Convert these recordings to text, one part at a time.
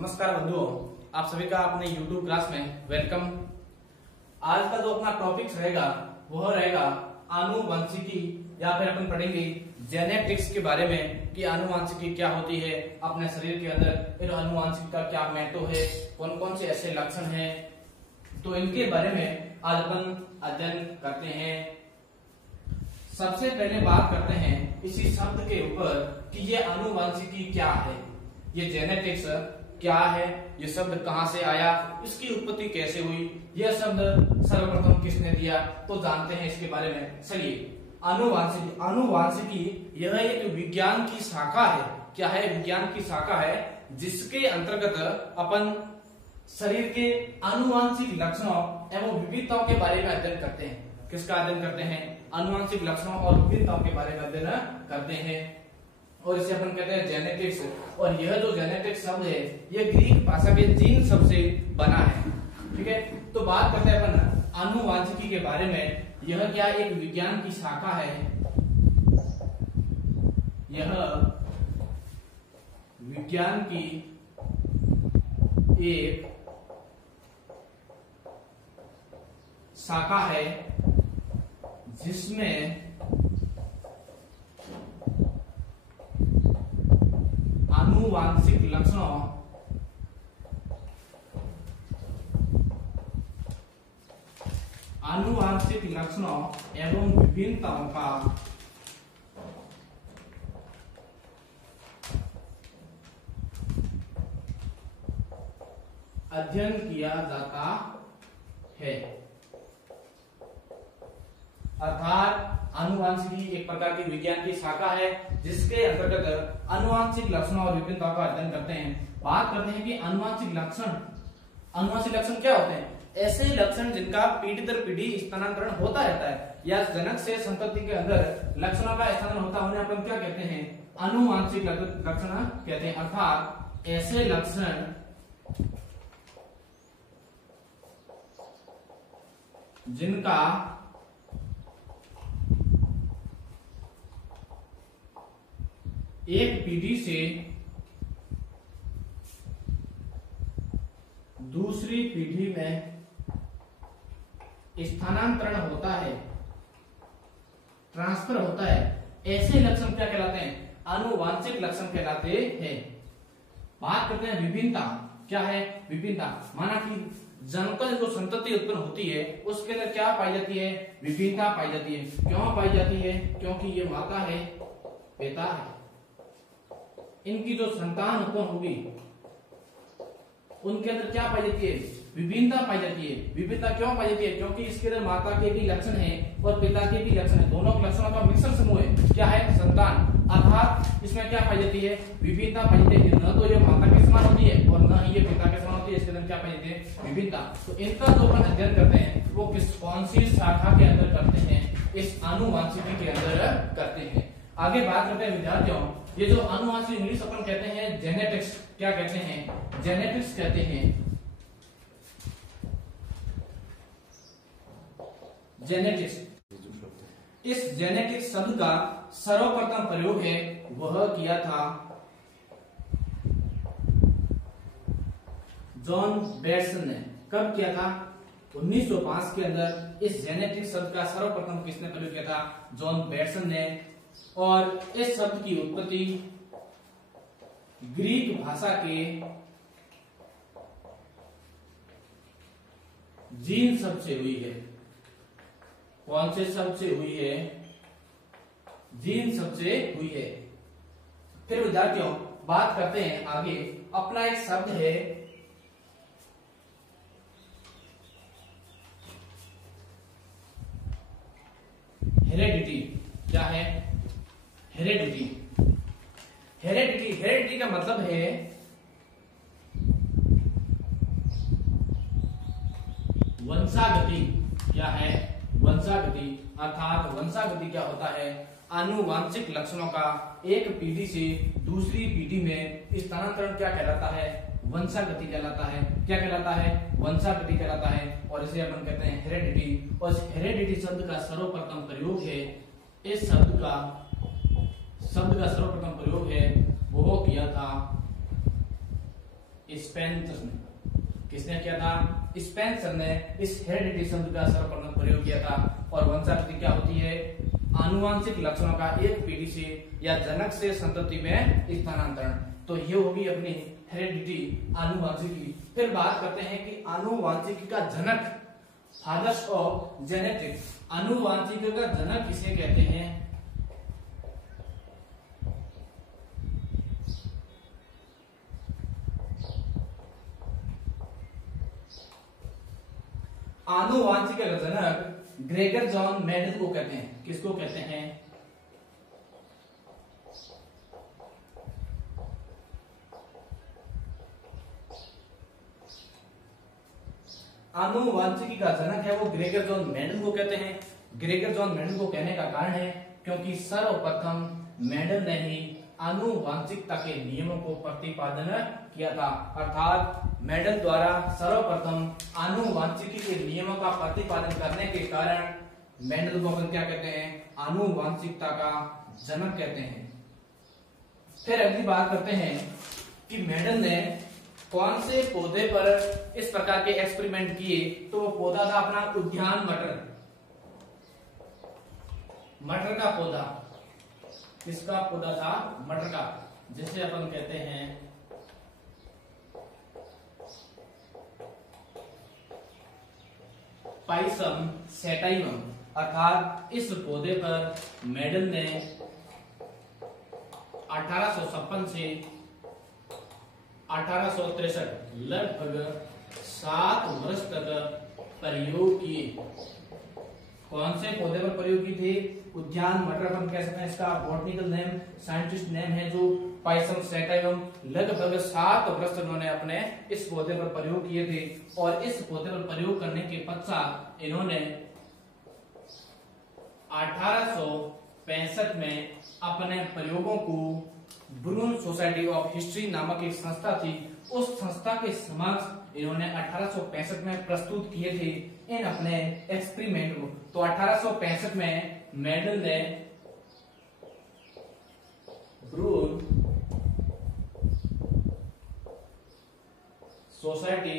नमस्कार बंधुओं, आप सभी का अपने YouTube क्लास में वेलकम। आज का जो अपना टॉपिक रहेगा वह रहेगा आनुवंशिकी, या फिर अपन पढ़ेंगे जेनेटिक्स के बारे में कि आनुवंशिकी क्या होती है अपने शरीर के अंदर, फिर आनुवंशिकी का क्या महत्व है, कौन कौन से ऐसे लक्षण हैं, तो इनके बारे में आज अपन अध्ययन करते हैं। सबसे पहले बात करते हैं इसी शब्द के ऊपर कि ये आनुवंशिकी क्या है, ये जेनेटिक्स क्या है, ये शब्द कहां से आया, इसकी उत्पत्ति कैसे हुई, यह शब्द सर्वप्रथम किसने दिया, तो जानते हैं इसके बारे में। चलिए, आनुवंशिकी यह एक विज्ञान की शाखा है। क्या है? विज्ञान की शाखा है जिसके अंतर्गत अपन शरीर के आनुवंशिक लक्षणों एवं विविधताओं के बारे में अध्ययन करते हैं। किसका अध्ययन करते हैं? आनुवंशिक लक्षणों और विविधताओं के बारे में अध्ययन करते हैं, और इसे अपन कहते हैं जेनेटिक्स। और यह जो जेनेटिक्स शब्द है यह ग्रीक भाषा के जीन शब्द से बना है। ठीक है, तो बात करते हैं अपन आनुवंशिकी के बारे में। यह क्या एक विज्ञान की शाखा है, यह विज्ञान की एक शाखा है जिसमें आनुवंशिक लक्षणों एवं विभिन्नताओं का अध्ययन किया जाता है। अर्थात आनुवंशिकी एक प्रकार की विज्ञान की शाखा है जिसके अंतर्गत आनुवंशिक लक्षणों और विभिन्नताओं का अध्ययन करते हैं। बात करते हैं कि आनुवंशिक लक्षण क्या होते हैं? ऐसे लक्षण जिनका पीढ़ी दर पीढ़ी स्थानांतरण होता रहता है, या जनक से संतति के अंदर लक्षणों का स्थानांतरण होता है, उन्हें अपन क्या कहते हैं? आनुवंशिक लक्षण कहते हैं। अर्थात ऐसे लक्षण जिनका एक पीढ़ी से दूसरी पीढ़ी में स्थानांतरण होता है, ट्रांसफर होता है, ऐसे लक्षण क्या कहलाते हैं? आनुवंशिक लक्षण कहलाते हैं। बात करते हैं विभिन्नता। क्या है विभिन्नता? माना कि जनकल जो संतति उत्पन्न होती है उसके अंदर क्या पाई जाती है? विभिन्नता पाई जाती है। क्यों पाई जाती है? क्योंकि ये माता है, पिता है, इनकी जो संतान उत्पन्न होगी उनके अंदर क्या पाई जाती है? विभिन्नता पाई जाती है। विभिन्नता क्यों पाई जाती है? क्योंकि इसके अंदर माता के भी लक्षण हैं और पिता के भी लक्षण हैं, दोनों लक्षणों का मिश्रण समूह है। क्या है? संतान। अर्थात इसमें क्या पाई जाती है? विभिन्नता पाई जाती है। न तो ये माता के समान होती है और न ही ये पिता के समान होती है, इसके अंदर क्या पाई जाती है? विभिन्नता। तो इनका जो अपन अध्ययन करते हैं वो कौन सी शाखा के अंदर करते हैं? इस आनुवंशिकी के अंदर करते हैं। आगे बात करते हैं विद्यार्थियों, ये जो आनुवंशिक इंग्लिश अपन कहते हैं जेनेटिक्स, क्या कहते हैं? जेनेटिक्स कहते हैं। जेनेटिक्स, इस जेनेटिक्स शब्द का सर्वप्रथम प्रयोग है वह किया था जॉन बेटसन ने। कब किया था? 1905 के अंदर इस जेनेटिक्स शब्द का सर्वप्रथम किसने प्रयोग किया था? जॉन बेटसन ने। और इस शब्द की उत्पत्ति ग्रीक भाषा के जीन शब्द से हुई है। कौन से शब्द से हुई है? जीन शब्द से हुई है। फिर विद्यार्थियों बात करते हैं आगे, अपना एक शब्द है हेरेडिटी। क्या है? हेरेडिटी। हेरेडिटी का मतलब है वंशागति। क्या है? वंशागति। अर्थात वंशागति क्या होता है? आनुवंशिक लक्षणों का एक पीढ़ी से दूसरी पीढ़ी में स्थानांतरण क्या कहलाता है? वंशागति कहलाता है। क्या कहलाता है? वंशागति कहलाता है। और इसे अपन कहते हैं हेरेडिटी। और हेरेडिटी शब्द का सर्वप्रथम प्रयोग है, इस शब्द का सर्वप्रथम प्रयोग है वो किया था स्पेंसर ने, किसने किया था? स्पेंसर ने इस हेरिडिटी शब्द का सर्वप्रथम प्रयोग किया था। और वंशावृत्ति क्या होती है? आनुवंशिक लक्षणों का एक पीढ़ी से या जनक से संतति में स्थानांतरण। तो ये होगी अपनी हेरिडिटी, आनुवंशिकी। फिर बात करते हैं कि आनुवंशिकी का जनक, फादर्स ऑफ जेनेटिक्स, आनुवंशिकी का जनक किसे कहते हैं? आनुवंशिकी का जनक ग्रेगर जॉन मेंडल को कहते हैं। किसको कहते हैं? आनुवंशिकी का जनक है वो ग्रेगर जॉन मेंडल को कहते हैं। ग्रेगर जॉन मेंडल को कहने का कारण है क्योंकि सर्वप्रथम मेंडल ने ही आनुवंशिकता के नियमों को प्रतिपादन किया था। अर्थात मेंडल द्वारा सर्वप्रथम आनुवंशिकी के नियमों का प्रतिपादन करने के कारण मेंडल को अपन क्या कहते हैं? आनुवंशिकता का जनक कहते हैं। फिर अगली बात करते हैं कि मेंडल ने कौन से पौधे पर इस प्रकार के एक्सपेरिमेंट किए? तो वो पौधा था अपना उद्यान मटर, मटर का पौधा। किसका पौधा था? मटर का, जिसे अपन कहते हैं पाइसम सेटाइवम। अर्थात इस पौधे पर मेंडल ने 1856 से 1863 लगभग 7 वर्ष तक प्रयोग किए। कौन से पौधे पर प्रयोग की थी? उद्यान मटर अपन कह सकते हैं, इसका बॉटनिकल नेम, साइंटिस्ट नेम है जो पाइसम सेटाइवम। लगभग 7 वर्ष उन्होंने अपने इस पौधे पर प्रयोग किए थे। और इस पौधे पर प्रयोग करने के पश्चात इन्होंने 1865 में अपने प्रयोगों को ब्रून सोसाइटी ऑफ हिस्ट्री नामक एक संस्था थी, उस संस्था के समक्ष इन्होंने 1865 में प्रस्तुत किए थे इन अपने एक्सपेरिमेंट को। तो 1865 में मेंडल ने ब्रून सोसाइटी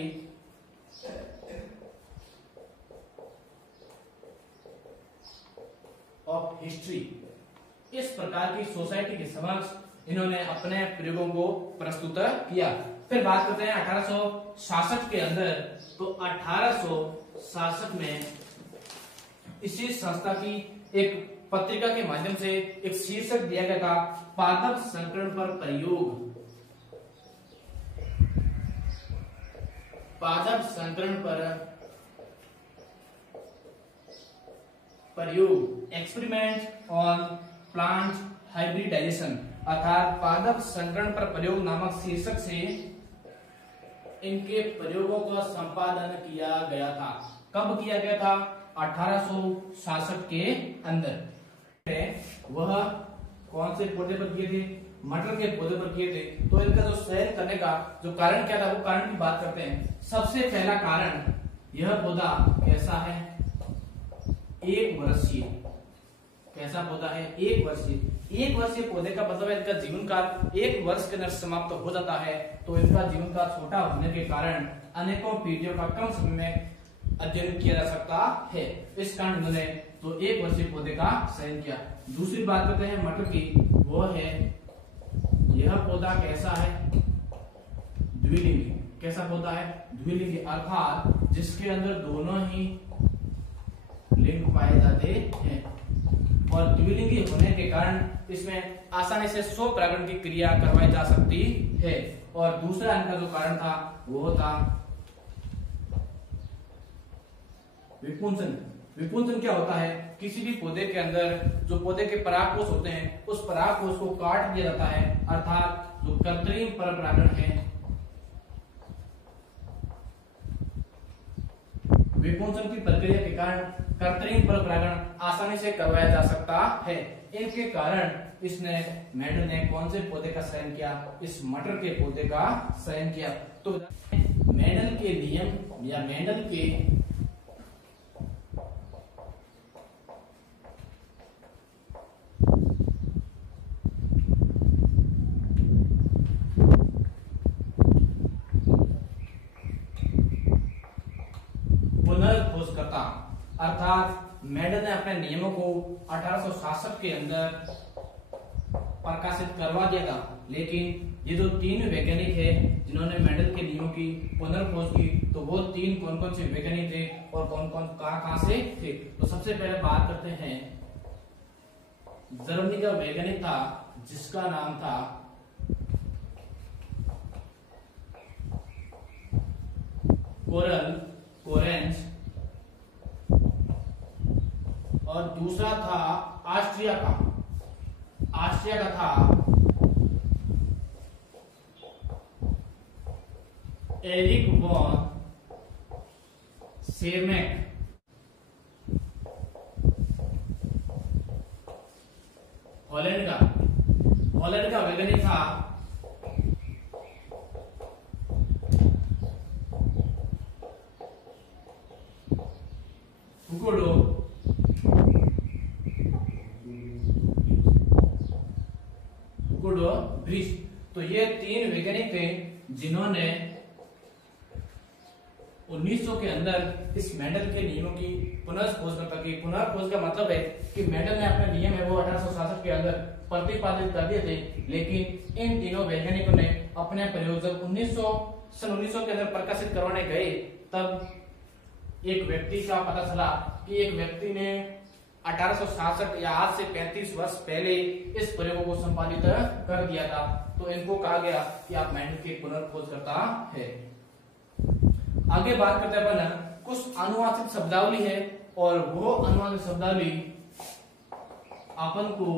ऑफ हिस्ट्री, इस प्रकार की सोसाइटी के समक्ष इन्होंने अपने प्रयोगों को प्रस्तुत किया। फिर बात करते हैं 1866 के अंदर। तो 1866 में इसी संस्था की एक पत्रिका के माध्यम से एक शीर्षक दिया गया था, पादप संकरण पर प्रयोग। पादप संकरण पर प्रयोग, एक्सपेरिमेंट ऑन प्लांट हाइब्रिडाइजेशन। अर्थात पादप संकरण पर प्रयोग नामक शीर्षक से इनके प्रयोगों का संपादन किया गया था। कब किया गया था? 1866 के अंदर। वह कौन से पौधे पर किए थे? मटर के पौधे पर किए थे। तो इनका जो चयन करने का जो कारण क्या था, वो कारण की बात करते हैं। सबसे पहला कारण, यह पौधा कैसा है? 1 वर्षीय। कैसा पौधा है? 1 वर्षीय। 1 वर्षीय पौधे का मतलब है इनका जीवन काल 1 वर्ष के अंदर समाप्त हो जाता है। तो इनका जीवन काल छोटा होने के कारण अनेकों पीढ़ियों का कम समय में अध्ययन किया जा सकता है। इस कारण उन्होंने तो 1 वर्षीय पौधे का चयन किया। दूसरी बात करते हैं मटर की, वो है यह पौधा कैसा है? द्विलिंगी। कैसा पौधा है? द्विलिंगी, अर्थात जिसके अंदर दोनों ही लिंग पाए जाते हैं। और द्विलिंगी होने के कारण इसमें आसानी से स्वपरागण की क्रिया करवाई जा सकती है। और दूसरा इनका जो कारण था वो था विपुंसन। विपुंसन क्या होता है? किसी भी पौधे के अंदर जो पौधे के परागकोश होते हैं, उस परागकोश को काट दिया जाता है। अर्थात जो कृत्रिम परपरागण है, विपुंसन की प्रक्रिया के कारण कृत्रिम परपरागण आसानी से करवाया जा सकता है। इनके कारण इसने मेंडल ने कौन से पौधे का चयन किया? इस मटर के पौधे का चयन किया। तो मेंडल के नियम या मेंडल के अर्थात मेंडल ने अपने नियमों को 1866 के अंदर प्रकाशित करवा दिया था। लेकिन ये जो तीन वैज्ञानिक है जिन्होंने मेंडल के नियमों की पुनर्खोज की, तो वो तीन कौन कौन से वैज्ञानिक थे और कौन कौन कहां से थे। तो सबसे पहले बात करते हैं, जर्मनी का वैज्ञानिक था जिसका नाम था कोरेंज, और दूसरा था ऑस्ट्रिया का था एरिक वॉन सेरमैक। हॉलैंड का वैज्ञानिक था हुगो ब्रिज। तो ये तीन वैज्ञानिक थे जिन्होंने 1900 के अंदर इस मेंडल के नियमों की पुनर्खोज की। पुनर्खोज का मतलब है कि मेंडल ने अपने नियम है वो 1866 के अंदर प्रतिपादित कर दिए थे, लेकिन इन तीनों वैज्ञानिकों ने अपने प्रयोग जब 1900 के अंदर प्रकाशित करवाने गए, तब एक व्यक्ति का पता चला कि एक व्यक्ति ने 1866 या आज से 35 वर्ष पहले इस प्रयोग को संपादित कर दिया था। तो इनको कहा गया कि आप मेंडल के पुनर्खोजकर्ता है। आगे बात करते हैं अपन, कुछ अनुवांशिक शब्दावली है और वो अनुवांशिक शब्दावली अपन को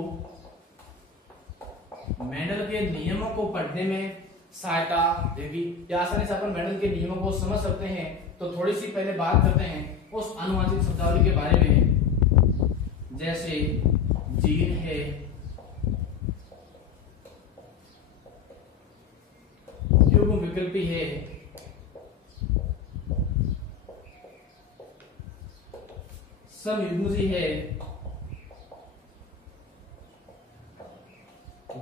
मेंडल के नियमों को पढ़ने में सहायता देगी, या आसानी से अपन मेंडल के नियमों को समझ सकते हैं। तो थोड़ी सी पहले बात करते हैं उस अनुवांशिक शब्दावली के बारे में, जैसे जीन है, युग्म विकल्पी है, समयुग्मजी है,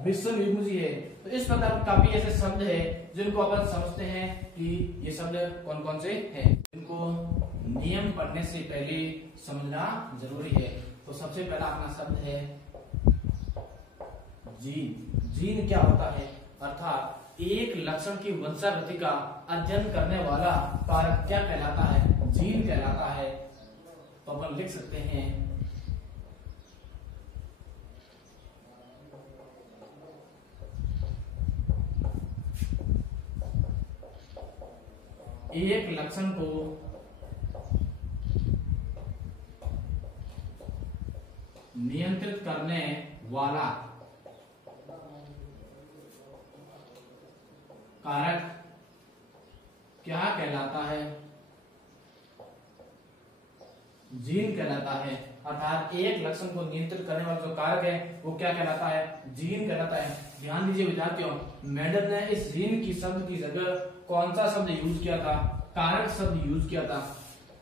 विषमयुग्मजी है। तो इस प्रकार काफी ऐसे शब्द है जिनको अपन समझते हैं कि ये शब्द कौन कौन से हैं, इनको नियम पढ़ने से पहले समझना जरूरी है। तो सबसे पहला अपना शब्द है जीन। जीन क्या होता है? अर्थात एक लक्षण की वंशावृत्ति का अध्ययन करने वाला कारक क्या कहलाता है? जीन कहलाता है। तो अपन लिख सकते हैं एक लक्षण को नियंत्रित करने वाला कारक क्या कहलाता है? जीन कहलाता है। अर्थात एक लक्षण को नियंत्रित करने वाला जो कारक है वो क्या कहलाता है? जीन कहलाता है। ध्यान दीजिए विद्यार्थियों, मेंडल ने इस जीन की शब्द की जगह कौन सा शब्द यूज किया था? कारक शब्द यूज किया था।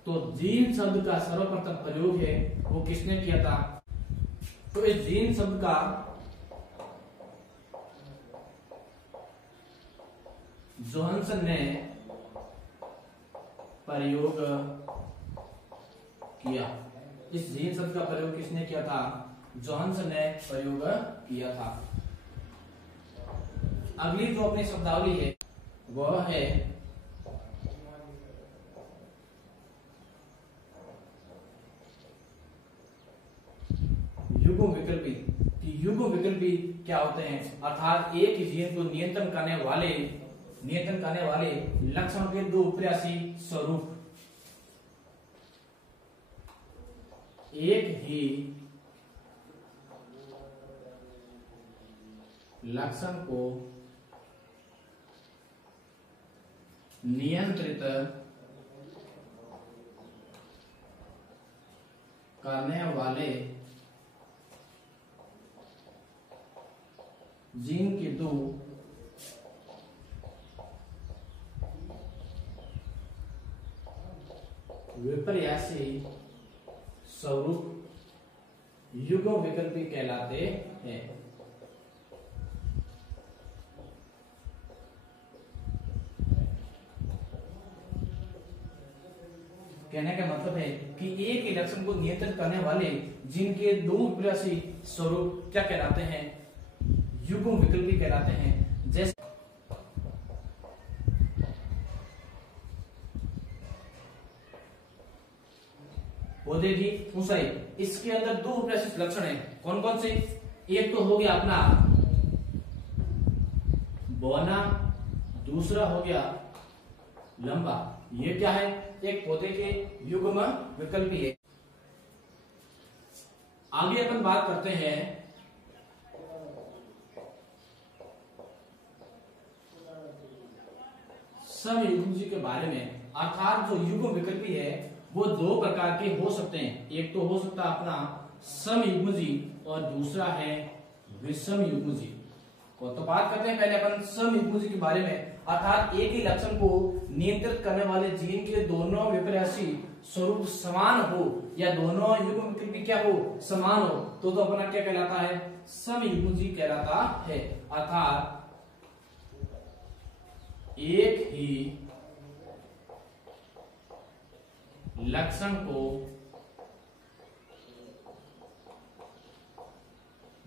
तो जीन शब्द का सर्वप्रथम प्रयोग है वो किसने किया था? तो इस जीन शब्द का जोहानसन ने प्रयोग किया। इस जीन शब्द का प्रयोग किसने किया था? जोहानसन ने प्रयोग किया था। अगली जो अपनी शब्दावली है वह है युग्म विकल्पी। युग्म विकल्पी क्या होते हैं? अर्थात एक ही जीन को नियंत्रण करने वाले लक्षणों के दो प्रयासी स्वरूप, एक ही लक्षण को नियंत्रित करने वाले जीन के दो विपर्यासी स्वरूप युग्म विकल्पी कहलाते हैं। कहने का मतलब है कि एक ही लक्षण को नियंत्रित करने वाले जीन के दो विपरीत स्वरूप क्या कहलाते हैं, युग्म विकल्पी कहलाते हैं। जैसे पौधे की ऊंचाई, इसके अंदर दो विपरीत लक्षण है, कौन कौन से, एक तो हो गया अपना बौना, दूसरा हो गया लंबा। ये क्या है, एक पौधे के युग्म विकल्पी है। आगे अपन बात करते हैं समयुग्मजी के बारे में, अर्थात जो युग्म विकल्पी है वो दो प्रकार के हो सकते हैं। एक तो हो सकता है अपना समयुग्मजी और दूसरा है विषम युग्मजी। तो बात करते हैं पहले अपन समयुग्मजी के बारे में, अर्थात एक ही लक्षण को नियंत्रित करने वाले जीन के दोनों विपरीत स्वरूप समान हो या दोनों युग्म विकल्पी क्या हो, समान हो, तो अपना क्या कहलाता है, समयुग्मजी कहलाता है। अर्थात एक ही लक्षण को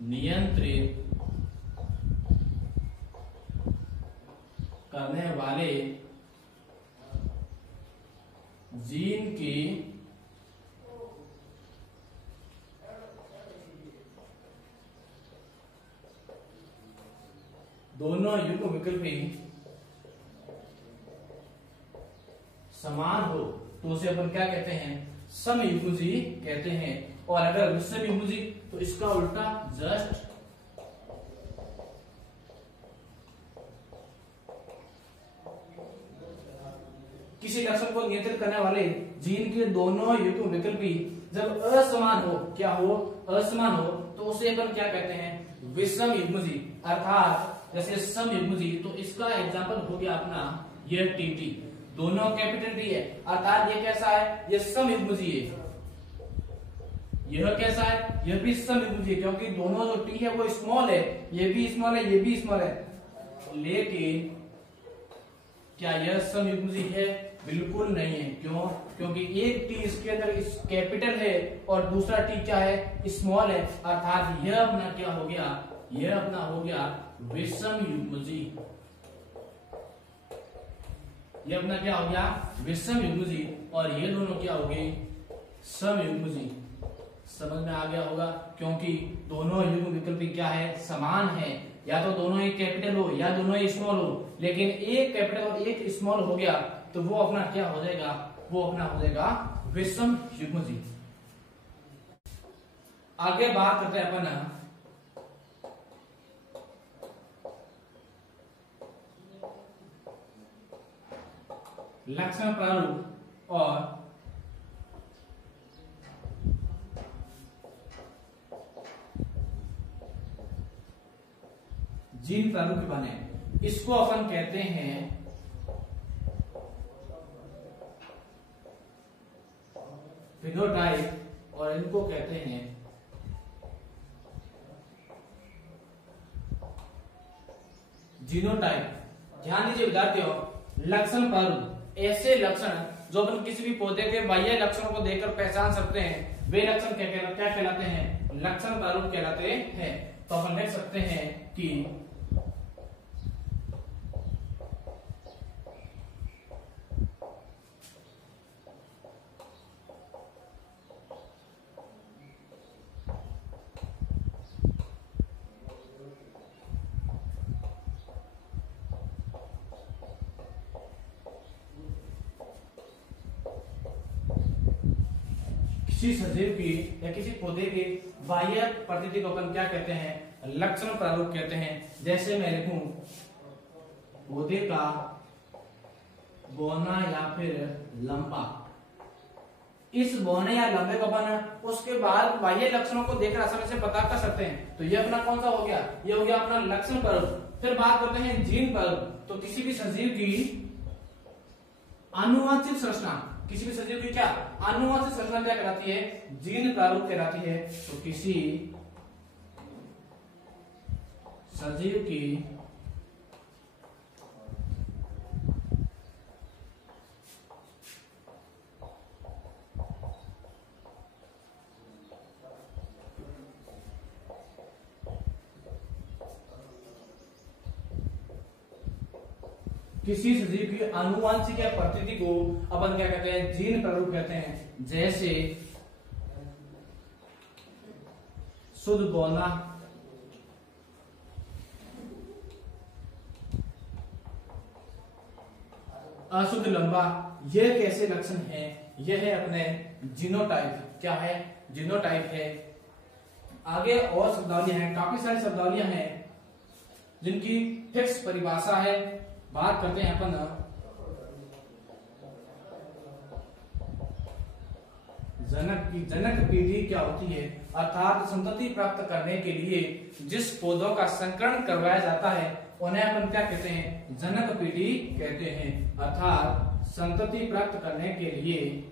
नियंत्रित करने वाले जीन की दोनों युग्म विकल्पी समान हो तो उसे अपन क्या कहते हैं, समयुग्मजी कहते हैं। और अगर विषम युग्मजी तो इसका उल्टा, जस्ट किसी लक्षण को नियंत्रित करने वाले जीन के दोनों युग्म विकल्पी जब असमान हो, क्या हो, असमान हो, तो उसे अपन क्या कहते हैं, विषम युग्मजी। अर्थात जैसे समयुग्मजी, तो इसका एग्जांपल हो गया अपना ये टीटी, दोनों कैपिटल टी है, अर्थात ये कैसा है, ये समयुग्मजी है। यह कैसा है, यह भी समयुग्मजी है, क्योंकि दोनों जो टी है वो स्मॉल है, ये भी स्मॉल है, ये भी स्मॉल है। लेकिन क्या यह समयुग्मजी है, बिल्कुल नहीं है। क्यों, क्योंकि एक टी इसके अंदर कैपिटल है और दूसरा टी क्या है, स्मॉल है। अर्थात यह अपना क्या हो गया, यह अपना हो गया विषम युग्मजी। यह अपना क्या हो गया, विषम युग्मजी, और ये दोनों क्या हो गए, समयुग्मजी। समझ में आ गया होगा, क्योंकि दोनों युग्म विकल्पी क्या है, समान है, या तो दोनों एक कैपिटल हो या दोनों एक स्मॉल हो, लेकिन एक कैपिटल और एक स्मॉल हो गया तो वो अपना क्या हो जाएगा, वो अपना हो जाएगा विषम युग्मजी। आगे बात करते हैं अपन लक्षण प्रारूप और जीन प्रारूप के बारे में। इसको अपन कहते हैं फिनोटाइप और इनको कहते हैं जीनोटाइप। ध्यान दीजिए विद्यार्थियों, लक्षण प्रारूप ऐसे लक्षण जो अपन किसी भी पौधे के बाह्य लक्षणों को देखकर पहचान सकते हैं, वे लक्षण क्या कहलाते हैं, लक्षण प्रारूप कहलाते हैं। तो अपन लिख सकते हैं कि किसी सजीव की या किसी पौधे के बाह्य प्रकृति को अपन क्या कहते हैं, लक्षण प्रारूप कहते हैं। जैसे मैं लिखूं पौधे का बौना या फिर लंबा, इस बौने या लंबे को अपन उसके बाद बाह्य लक्षणों को देखकर आसानी से पता कर सकते हैं। तो ये अपना कौन सा हो गया, ये हो गया अपना लक्षण प्रारूप। फिर बात करते हैं जीन प्रारूप। तो किसी भी सजीव की आनुवंशिक संरचना, किसी भी सजीव की क्या आनुवंशिक संरचना क्या कहलाती है, जीन प्रारूप कहलाती है। तो किसी सजीव की किसी सजीव की आनुवांशिक या प्रकृति को अपन क्या कहते हैं, जीन प्रारूप कहते हैं। जैसे शुद्ध बौना, अशुद्ध लंबा, यह कैसे लक्षण है, यह है अपने जीनोटाइप। क्या है, जीनोटाइप है। आगे और शब्दावलियां हैं, काफी सारी शब्दावलियां हैं जिनकी फिक्स परिभाषा है। बात करते हैं अपन जनक की। जनक पीढ़ी क्या होती है, अर्थात संतति प्राप्त करने के लिए जिस पौधों का संकरण करवाया जाता है उन्हें अपन क्या कहते हैं, जनक पीढ़ी कहते हैं। अर्थात संतति प्राप्त करने के लिए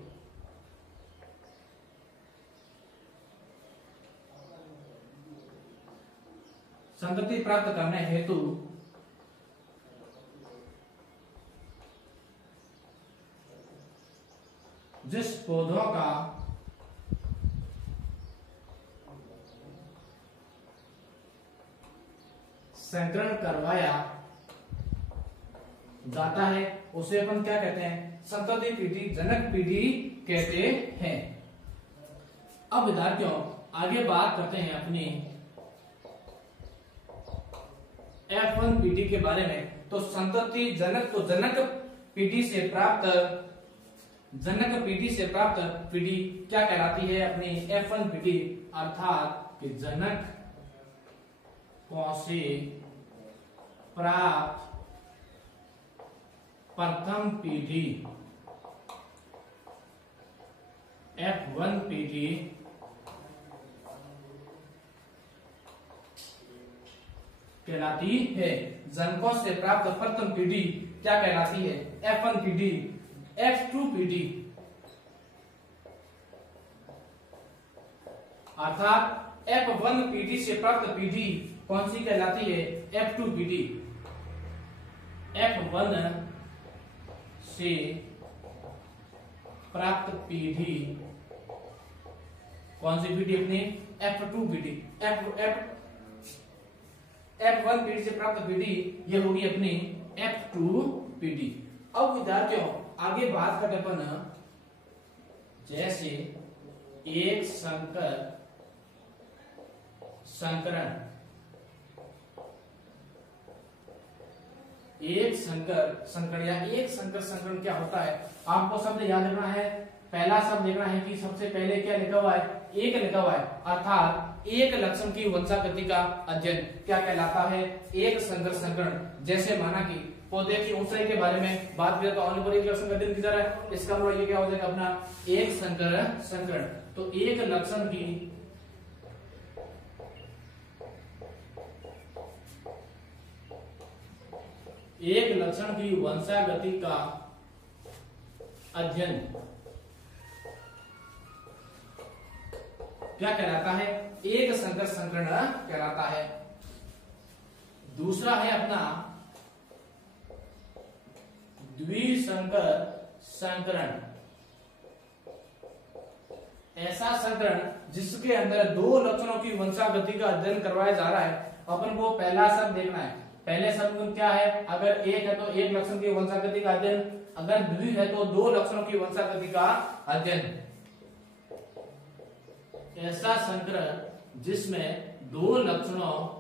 संतति प्राप्त करने हेतु जिस पौधों का संकरण करवाया जाता है उसे अपन क्या कहते हैं, संतति पीढ़ी, जनक पीढ़ी कहते हैं। अब विद्यार्थियों आगे बात करते हैं अपनी F1 पीढ़ी के बारे में। तो संतति जनक, तो जनक पीढ़ी से प्राप्त पीढ़ी क्या कहलाती है, अपनी F1 पीढ़ी, अर्थात कि जनक से प्राप्त प्रथम पीढ़ी F1 पीढ़ी कहलाती है। जनकों से प्राप्त प्रथम पीढ़ी क्या कहलाती है, F1 पीढ़ी। F2 पीढ़ी अर्थात F1 पीढ़ी से प्राप्त पीढ़ी कौन सी कहलाती है, F2 पीढ़ी। F1 से प्राप्त पीढ़ी कौन सी पीढ़ी, अपनी F2 पीढ़ी। F1 पीढ़ी से प्राप्त पीढ़ी ये होगी अपनी F2 पीढ़ी। अब विद्यार्थियों आगे बात करते अपन, जैसे एक संकरण, एक संकरण क्या होता है, आपको शब्द याद रखना है। पहला शब्द देखना है कि सबसे पहले क्या लिखा हुआ है, एक लिखा हुआ है, अर्थात एक लक्षण की वंशागति का अध्ययन क्या कहलाता है, एक संकरण। जैसे माना कि पौधे की ऊंचाई के बारे में बात करें तो आने पर एक लक्षण का अध्ययन किया जा रहा है, इसका मतलब ये क्या हो जाएगा अपना एक संकरण। तो एक लक्षण की वंशागति का अध्ययन क्या कहलाता है, एक संकरण कहलाता है। दूसरा है अपना द्विसंकर संकरण। ऐसा संकरण जिसके अंदर दो लक्षणों की वंशागति का अध्ययन करवाया जा रहा है। अपन को पहला शब्द देखना है, पहले शब्द क्या है, अगर एक है तो एक लक्षण की वंशागति का अध्ययन, अगर द्वि है तो दो लक्षणों की वंशागति का अध्ययन। ऐसा संकरण जिसमें दो लक्षणों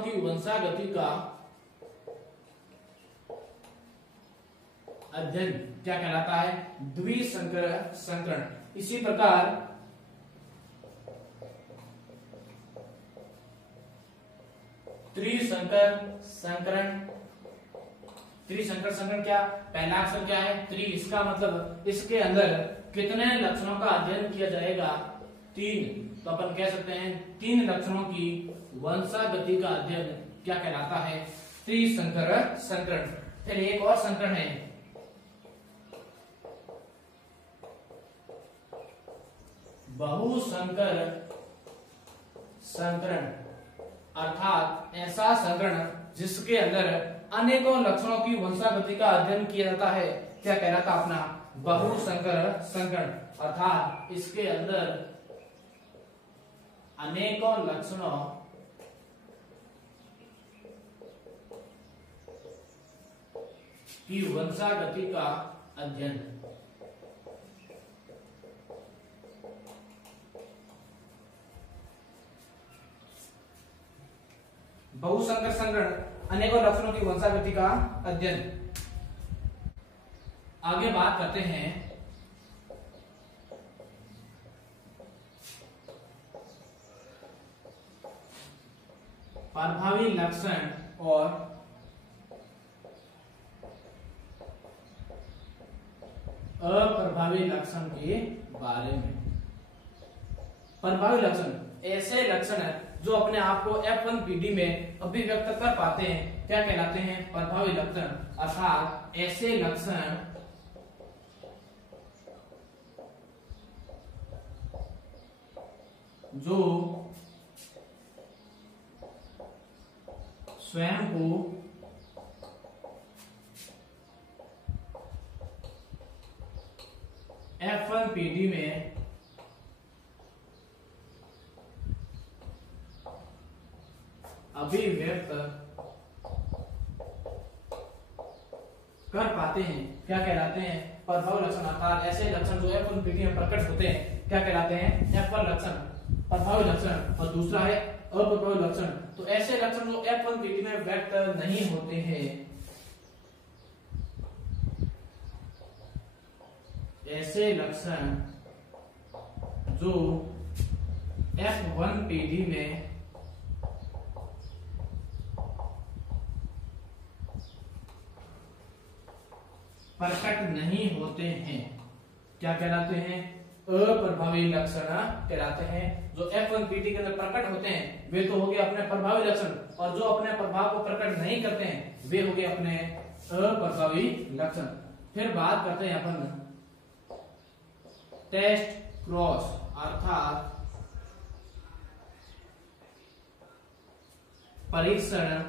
की वंशागति का अध्ययन क्या कहलाता है, द्विसंकर संकरण। इसी प्रकार त्रिसंकर संकरण। त्रिसंकर संकरण क्या, पहला अक्षर क्या है, त्रि, इसका मतलब इसके अंदर कितने लक्षणों का अध्ययन किया जाएगा, 3। तो अपन कह सकते हैं 3 लक्षणों की वंशागति का अध्ययन क्या कहलाता है, त्रिसंकर संकरण। फिर एक और संकरण है बहुसंकर संकरण, अर्थात ऐसा संकरण जिसके अंदर अनेकों लक्षणों की वंशागति का अध्ययन किया जाता है, क्या कहलाता अपना बहुसंकर संकरण। अर्थात इसके अंदर अनेकों लक्षणों की वंशागति का अध्ययन। बहुसंकर संकरण अनेकों लक्षणों की वंशागति का अध्ययन। आगे बात करते हैं प्रभावी लक्षण और अप्रभावी लक्षण के बारे में। प्रभावी लक्षण ऐसे लक्षण जो अपने आप को F1PD में अभिव्यक्त कर पाते हैं, क्या कहलाते हैं? प्रभावी लक्षण। अर्थात ऐसे लक्षण जो स्वयं को F1PD में अभिव्यक्त कर पाते हैं, क्या कहलाते हैं? प्रभावी लक्षण। अर्थात ऐसे लक्षण जो F1PD में प्रकट होते हैं, क्या कहलाते हैं? F1 लक्षण, प्रभावी लक्षण। और दूसरा है अप्रभावी लक्षण। तो ऐसे लक्षण जो F1PD में व्यक्त नहीं होते हैं, ऐसे लक्षण जो F1PD में प्रकट नहीं होते हैं, क्या कहलाते हैं? अप्रभावी लक्षण कहलाते हैं। जो F1PD के अंदर प्रकट होते हैं वे तो हो गए अपने प्रभावी लक्षण, और जो अपने प्रभाव को प्रकट नहीं करते हैं वे हो गए अपने अप्रभावी लक्षण। फिर बात करते हैं अपन टेस्ट क्रॉस अर्थात परीक्षण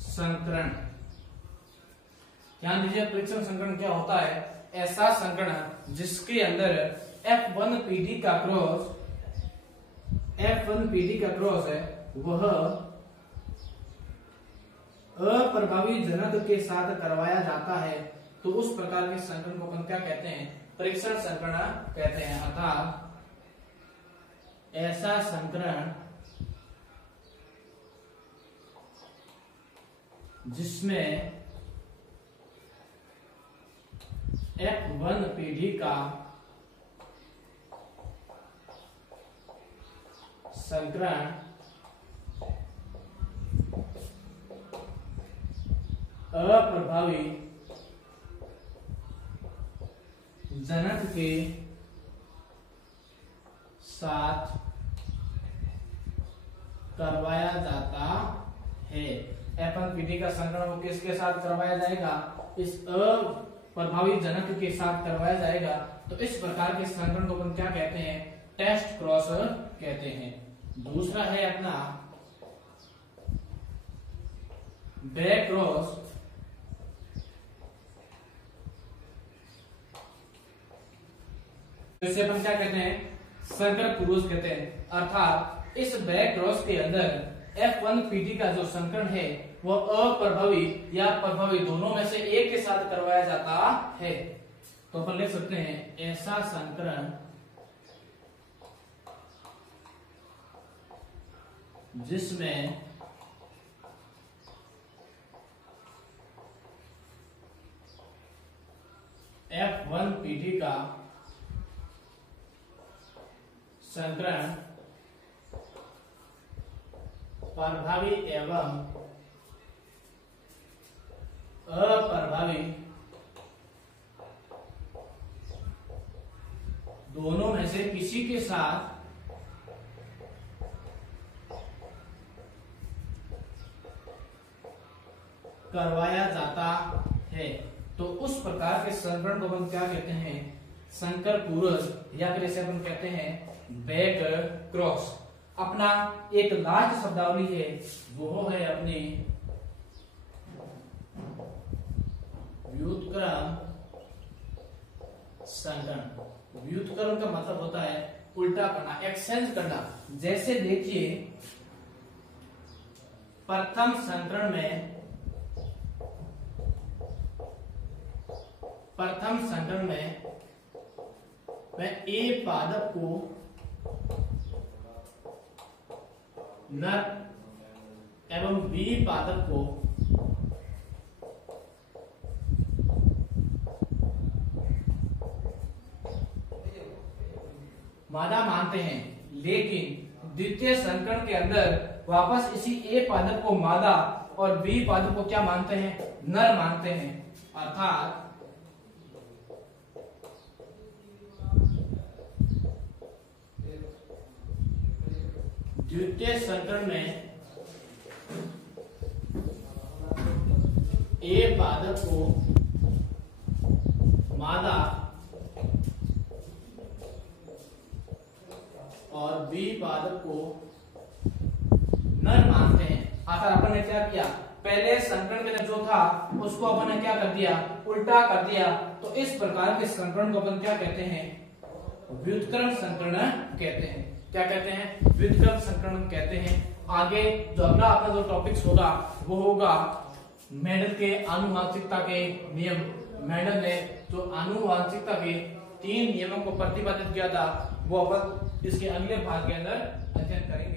संकरण। ध्यान दीजिए, परीक्षण संकरण क्या होता है? ऐसा संकरण जिसके अंदर F1PD का क्रॉस है वह अप्रभावी जनक के साथ करवाया जाता है, तो उस प्रकार के संकरण को अपन क्या कहते हैं? परीक्षण संकरण कहते हैं। अर्थात ऐसा संकरण जिसमें F1PD का संकरण अप्रभावी जनक के साथ करवाया जाता है। F1PD का संकरण वो किसके साथ करवाया जाएगा? इस अप्रभावी जनक के साथ करवाया जाएगा। तो इस प्रकार के संकरण को अपन क्या कहते हैं? टेस्ट क्रॉस कहते हैं। दूसरा है अपना बैक क्रॉस, इसे अपन क्या कहते हैं? संकर पुरुष कहते हैं। अर्थात इस बैक क्रॉस के अंदर F1PD का जो संकरण है वह अप्रभावी या प्रभावी दोनों में से एक के साथ करवाया जाता है। तो अपन लिख सकते हैं ऐसा संकरण जिसमें F1PD का संकरण प्रभावी एवं अप्रभावी दोनों में से किसी के साथ करवाया जाता है। तो उस प्रकार के संकरण को हम क्या कहते हैं? संकर पुरुष, या फिर इसे अपन कहते हैं बैक क्रॉस। अपना एक लास्ट शब्दावली है वो है अपनी व्युत्क्रम संकरण। व्युत्क्रम का मतलब होता है उल्टा करना, एक्सचेंज करना। जैसे देखिए प्रथम संकरण में मैं ए पादप को नर एवं बी पादप को मादा मानते हैं, लेकिन द्वितीय संकरण के अंदर वापस इसी ए पादप को मादा और बी पादप को क्या मानते हैं, नर मानते हैं। अर्थात द्वितीय संकरण में ए पादप को मादा और बी पादप को नर मानते हैं। आखिर अपन ने क्या किया, पहले संकरण के अंदर जो था उसको अपन ने क्या कर दिया, उल्टा कर दिया। तो इस प्रकार के संकरण को अपन क्या कहते हैं, व्युत्क्रम संकरण कहते हैं। क्या कहते हैं, व्युत्क्रम संकरण कहते हैं। आगे जो अगला अपना जो टॉपिक्स होगा वो होगा मेंडल के आनुवंशिकता के नियम। मेंडल ने जो आनुवंशिकता के 3 नियमों को प्रतिपादित किया था वो अपन इसके अगले भाग के अंदर अध्ययन करेंगे।